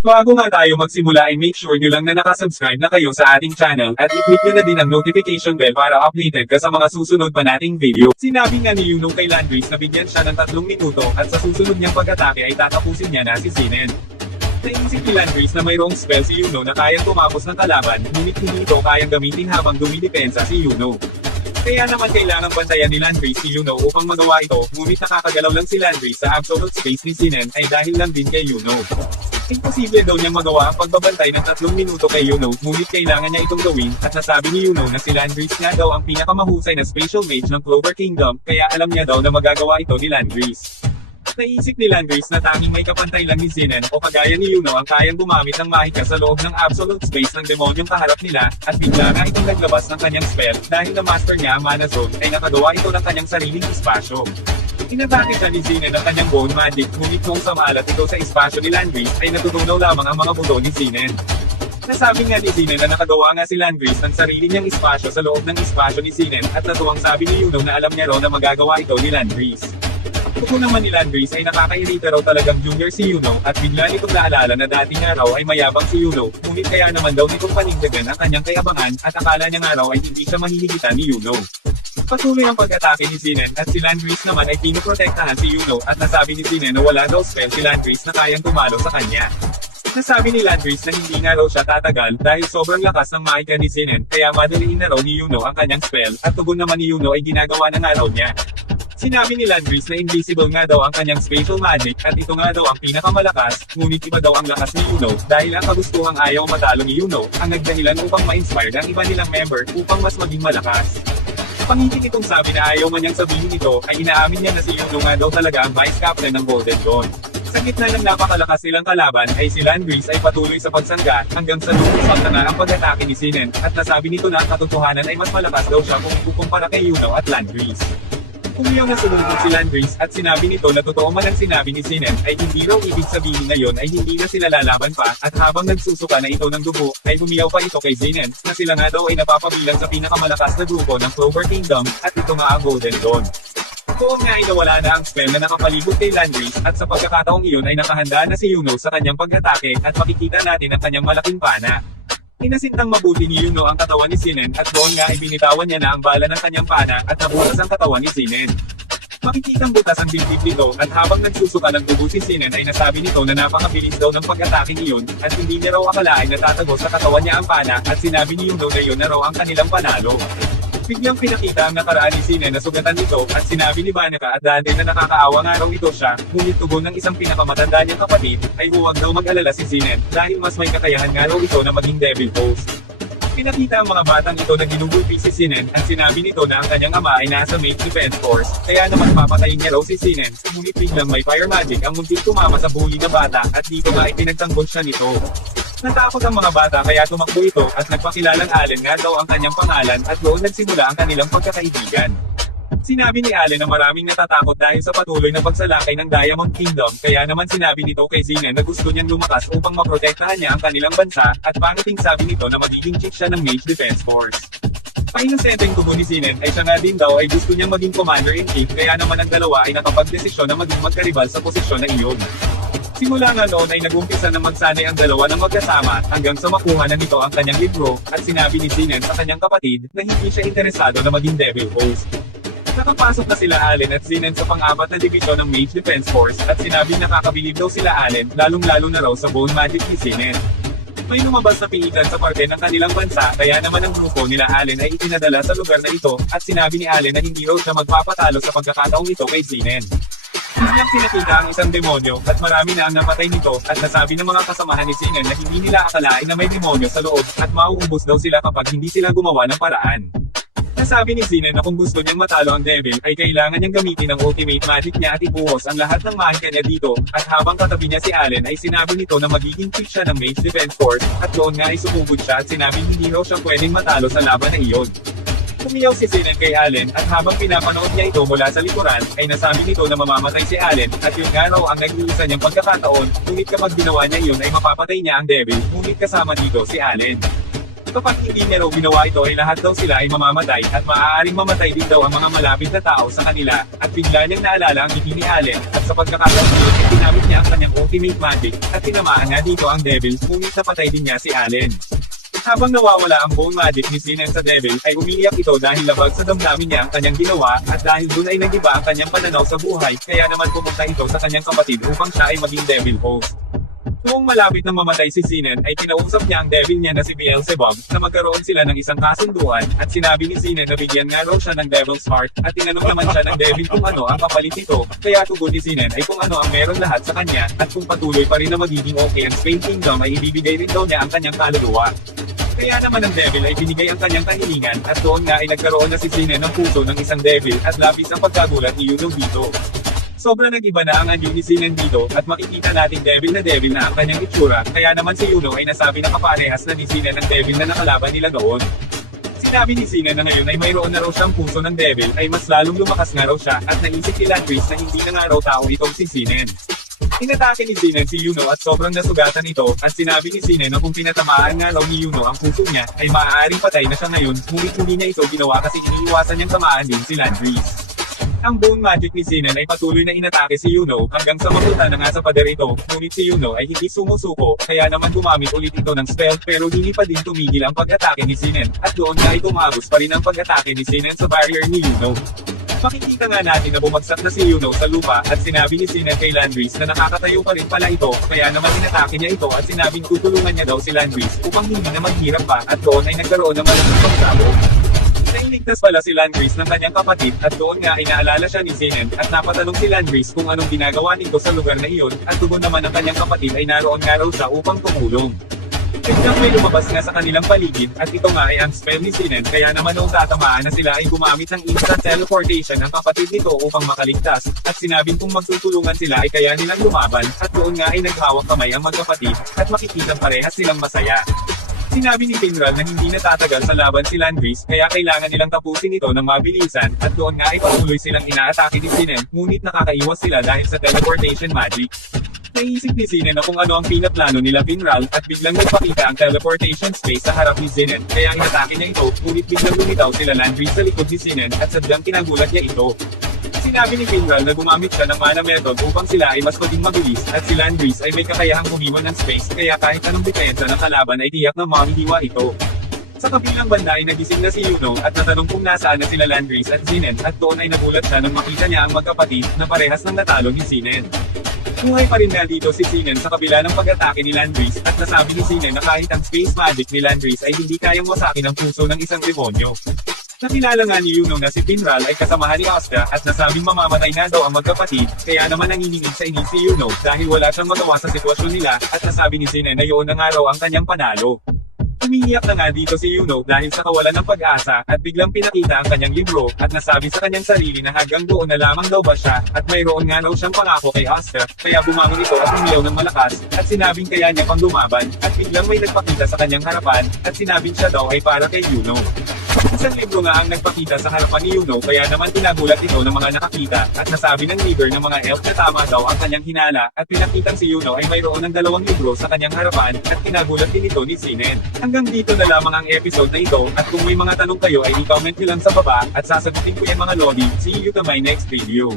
Bago nga tayo magsimula ay make sure nyo lang na nakasubscribe na kayo sa ating channel at i-click nyo na din ang notification bell para updated ka sa mga susunod pa nating video. Sinabi nga ni Yuno kay Landris na bigyan siya ng 3 minuto at sa susunod niyang pag-atake ay tatapusin niya na si Zinnen. Naisip ni Landris na mayroong spell si Yuno na kayang tumapos ng kalaban, ngunit hindi ito kayang gamitin habang dumidepensa si Yuno. Kaya naman kailangang bantayan ni Landris si Yuno upang magawa ito, ngunit nakakagalaw lang si Landris sa absolute space ni Zinnen ay dahil lang din kay Yuno. Imposible daw niyang magawa ang pagbabantay ng 3 minuto kay Yuno, ngunit kailangan niya itong gawin, at nasabi ni Yuno na si Landris nga daw ang pinakamahusay na special mage ng Clover Kingdom, kaya alam niya daw na magagawa ito ni Landris. Naisip ni Landris na tanging may kapantay lang ni Zinnen o kagaya ni Yuno ang kayang gumamit ng mahika sa loob ng absolute space ng demonyong kaharap nila, at bigla nga itong naglabas ng kanyang spell, dahil na-master niya ang mana zone, ay nakagawa ito ng kanyang sariling espasyo. Inatake siya ni Zinnen ang kanyang bone magic, ngunit kung samalat ito sa espasyo ni Landris, ay natutunaw lamang ang mga buto ni Zinnen. Nasabi nga ni Zinnen na nakagawa nga si Landris ng sarili niyang espasyo sa loob ng espasyo ni Zinnen, at natuwang sabi ni Yuno na alam niya raw na magagawa ito ni Landris. Totoo naman ni Landris ay nakakairita raw talagang junior si Yuno, at bigla nitong naalala na dati nga raw ay mayabang si Yuno, ngunit kaya naman daw nitong panindagan ang kanyang kayabangan, at akala niya nga raw ay hindi siya mahihigitan ni Yuno. Patuloy ang pag-atake ni Zinnen, at si Landris naman ay pinoprotektahan si Yuno, at nasabi ni Zinnen na wala daw spell si Landris na kayang tumalo sa kanya. Nasabi ni Landris na hindi nga raw siya tatagal dahil sobrang lakas ng mahika ni Zinnen, kaya madaliin na raw ni Yuno ang kanyang spell, at tugon naman ni Yuno ay ginagawa na nga raw niya. Sinabi ni Landris na invisible nga daw ang kanyang spatial magic, at ito nga daw ang pinakamalakas, ngunit iba daw ang lakas ni Yuno, dahil ang kagustuhang ayaw matalo ni Yuno, ang nagdahilan upang ma-inspire ang iba nilang member upang mas maging malakas. Pangitin itong sabi na ayaw man niyang sabihin ito, ay inaamin niya na si Yuno nga daw talaga ang vice captain ng Golden Dawn. Sa gitna ng napakalakas nilang kalaban ay si Landris ay patuloy sa pagsangga, hanggang sa lumusot na nga ang pag-atake ni Zinnen, at nasabi nito na ang katotohanan ay mas malakas daw siya kung ikukumpara kay Yuno at Landris. Kumiyaw na sumulpot si Landris, at sinabi nito na totoo man ang sinabi ni Zinnen, ay hindi raw ibig sabihin ngayon ay hindi na sila lalaban pa, at habang nagsusuka na ito ng dugo, ay humiyaw pa ito kay Zinnen, na sila nga daw ay napapabilang sa pinakamalakas na grupo ng Clover Kingdom, at ito nga ang Golden Dawn. Doon nga ay nawala na ang spell na nakapalibot kay Landris, at sa pagkakataong iyon ay nakahanda na si Yuno sa kanyang pag-atake, at makikita natin ang kanyang malaking pana. Inasintang mabuti ni Yuno ang katawan ni Zinnen, at doon nga ay binitawan niya na ang bala ng kanyang pana, at nabutas ang katawan ni Zinnen. Makikitang butas ang dibdib nito, at habang nagsusuka ng dugo si Zinnen ay nasabi nito na napakabilis daw ng pag-atake niyon, at hindi niya raw akalain na tatagos sa katawan niya ang pana, at sinabi ni Yuno na yun na raw ang kanilang panalo. Biglang pinakita ang nakaraan ni Zinnen na sugatan nito, at sinabi ni Banaka at dati na nakakaawa nga raw ito siya, ngunit tugon ng isang pinakamatanda niyang kapatid, ay huwag daw mag-alala si Zinnen, dahil mas may kakayahan nga raw ito na maging devil host. Pinakita ang mga batang ito na ginugulpi si Zinnen, at sinabi nito na ang kanyang ama ay nasa Mage Defense Force, kaya naman papatayin niya raw si Zinnen, ngunit biglang may fire magic ang munting tumama sa bully na bata, at dito nga ay pinagtanggol siya nito. Natakot ang mga bata kaya tumakbo ito, at nagpakilalang Allen nga daw ang kanyang pangalan, at doon nagsimula ang kanilang pagkakaibigan. Sinabi ni Allen na maraming natatakot dahil sa patuloy na pagsalakay ng Diamond Kingdom, kaya naman sinabi nito kay Zinnen na gusto niyang lumakas upang maprotektahan niya ang kanilang bansa, at pangiting sabi nito na magiging chief siya ng Mage Defense Force. Painosenteng tugon ni Zinnen ay siya nga din daw ay gusto niyang maging commander-in-chief, kaya naman ang dalawa ay nakapagdesisyon na maging magkaribal sa posisyon na iyon. Simula nga noon ay nag-umpisa na magsanay ang dalawa ng magkasama, hanggang sa makuha na nito ang kanyang libro, at sinabi ni Zinnen sa kanyang kapatid na hindi siya interesado na maging devil host. Nakapasok na sila Allen at Zinnen sa pang-apat na divisyon ng Mage Defense Force, at sinabing nakakabilib daw sila Allen, lalong-lalo na raw sa bone magic ni Zinnen. May lumabas na pilitan sa parte ng kanilang bansa, kaya naman ang grupo nila Allen ay itinadala sa lugar na ito, at sinabi ni Allen na hindi raw siya magpapatalo sa pagkakataong ito kay Zinnen. Biglang pinakita ang isang demonyo, at marami na ang napatay nito, at nasabi ng mga kasamahan ni Zinnen na hindi nila akalain na may demonyo sa loob, at mauubos daw sila kapag hindi sila gumawa ng paraan. Nasabi ni Zinnen na kung gusto niyang matalo ang devil ay kailangan niyang gamitin ang ultimate magic niya at ibuhos ang lahat ng mahika niya dito, at habang katabi niya si Allen ay sinabi nito na magiging chief siya ng Mage Defense Force, at doon nga ay sumugod siya at sinabing hindi raw siya pwedeng matalo sa laban na iyon. Kumiyaw si Zinnen kay Allen, at habang pinapanood niya ito mula sa likuran, ay nasabi nito na mamamatay si Allen, at yun nga raw ang nag-iisa niyang pagkakataon, ngunit kapag ginawa niya iyon ay mapapatay niya ang devil, ngunit kasama dito si Allen. Kapag hindi niya raw ginawa ito ay lahat daw sila ay mamamatay at maaaring mamatay din daw ang mga malapit na tao sa kanila at bigla niyang naalala ang ngiti ni Allen at sa pagkakataon ay ginamit niya ang kanyang ultimate magic at tinamaan nga dito ang Devil ngunit napatay din niya si Allen. Habang nawawala ang bone magic ni Sinan sa Devil ay umiiyak ito dahil labag sa damdamin niya ang kanyang ginawa at dahil dun ay nag-iba ang kanyang pananaw sa buhay kaya naman pumunta ito sa kanyang kapatid upang siya ay maging Devil host. Noong malapit na mamatay si Sinan ay kinausap niya ang devil niya na si Beelzebub na magkaroon sila ng isang kasunduan at sinabi ni Sinan na bigyan nga raw siya ng Devil's Heart at tinanong naman siya ng devil kung ano ang kapalit nito kaya tugon ni Sinan ay kung ano ang meron lahat sa kanya at kung patuloy pa rin na magiging okay ang Spain Kingdom ay ibibigay rin daw niya ang kanyang kaluluwa. Kaya naman ang devil ay binigay ang kanyang kahilingan at doon nga ay nagkaroon na si Sinan ng puso ng isang devil at labis ang pagkagulat ni Yuno dito. Sobra nag-iba na ang anyo ni Sinan dito at makikita natin devil na ang kanyang itsura kaya naman si Yuno ay nasabi na kaparehas na ni Sinan ng devil na nakalaban nila doon. Sinabi ni Sinan na ngayon ay mayroon na raw siyang puso ng devil ay mas lalong lumakas nga raw siya at naisip ni Landris na hindi na nga raw tao itong si Sinan. Inatake ni Sinan si Yuno at sobrang nasugatan ito at sinabi ni Sinan na kung pinatamaan nga raw ni Yuno ang puso niya ay maaaring patay na siya ngayon ngunit hindi niya ito ginawa kasi iniiwasan niyang tamaan din si Landris. Ang bone magic ni Sinan ay patuloy na inatake si Yuno hanggang sa mapunta na nga sa pader ito, ngunit si Yuno ay hindi sumusuko, kaya naman gumamit ulit ito ng spell pero hindi pa din tumigil ang pag-atake ni Sinan, at doon nga ay tumagos pa rin ang pag-atake ni Sinan sa barrier ni Yuno. Makikita nga natin na bumagsak na si Yuno sa lupa at sinabi ni Sinan kay Landris na nakakatayo pa rin pala ito, kaya naman inatake niya ito at sinabing tutulungan niya daw si Landris upang hindi na maghirap pa at doon ay nagkaroon ng malaking pagsabog. Nailigtas pala si Landris ng kanyang kapatid at doon nga ay naalala siya ni Sinan at napatanong si Landris kung anong ginagawa nito sa lugar na iyon at tugon naman ng kanyang kapatid ay naroon nga raw siya upang tumulong. Biglang may lumabas nga sa kanilang paligid at ito nga ay ang spell ni Sinan kaya naman noong tatamaan na sila ay gumamit ng instant teleportation ang kapatid nito upang makaligtas at sinabing kung magtutulungan sila ay kaya nilang lumaban at doon nga ay naghawak kamay ang magkapatid at makikitang parehas silang masaya. Sinabi ni Finral na hindi natatagal sa laban si Landris kaya kailangan nilang tapusin ito ng mabilisan at doon nga ay patuloy silang inaatake ni Sinan ngunit nakakaiwas sila dahil sa teleportation magic. Naisip ni Sinan na kung ano ang pinaplano nila Finral at biglang nagpakita ang teleportation space sa harap ni Sinan kaya inatake niya ito ngunit biglang lumitaw sila Landris sa likod ni Sinan at sadyang kinagulat niya ito. Sinabi ni Finral na gumamit siya ng mana method upang sila ay mas maging mabilis at si Landris ay may kakayahang umiwan ng space kaya kahit anong depensa ng kalaban ay tiyak na mahihiwa ito. Sa kabilang banda ay nagising na si Yuno at natanong kung nasaan na sila Landris at Sinan at doon ay nagulat siya nang makita niya ang magkapatid na parehas ng natalo ni Sinan. Buhay pa rin nga dito si Sinan sa kabila ng pag-atake ni Landris at nasabi ni Sinan na kahit ang space magic ni Landris ay hindi kayang wasakin ang puso ng isang demonyo. Nakilala nga ni Yuno na si Finral ay kasamahan ni Asta at nasabing mamamatay na daw ang magkapatid, kaya naman nanginginig sa inis si Yuno dahil wala siyang magawa sa sitwasyon nila at nasabi ni Sinan na yun na nga raw ang kanyang panalo. Umiiyak na nga dito si Yuno dahil sa kawalan ng pag-asa at biglang pinakita ang kanyang libro at nasabi sa kanyang sarili na hanggang doon na lamang daw ba siya at mayroon nga raw siyang pangako kay Asta kaya bumangon ito at umiyaw ng malakas at sinabing kaya niya pang lumaban at biglang may nagpakita sa kanyang harapan at sinabing siya daw ay para kay Yuno. Isang libro nga ang nagpakita sa harapan ni Yuno kaya naman tinagulat ito ng mga nakakita at nasabi ng leader ng mga elf na tama daw ang kanyang hinala at pinakitang si Yuno ay mayroon ng 2 libro sa kanyang harapan at tinagulat din ito ni Sinan. Hanggang dito na lamang ang episode na ito at kung may mga tanong kayo ay i-comment nyo lang sa baba at sasagutin ko yan mga lodi. See you to my next video.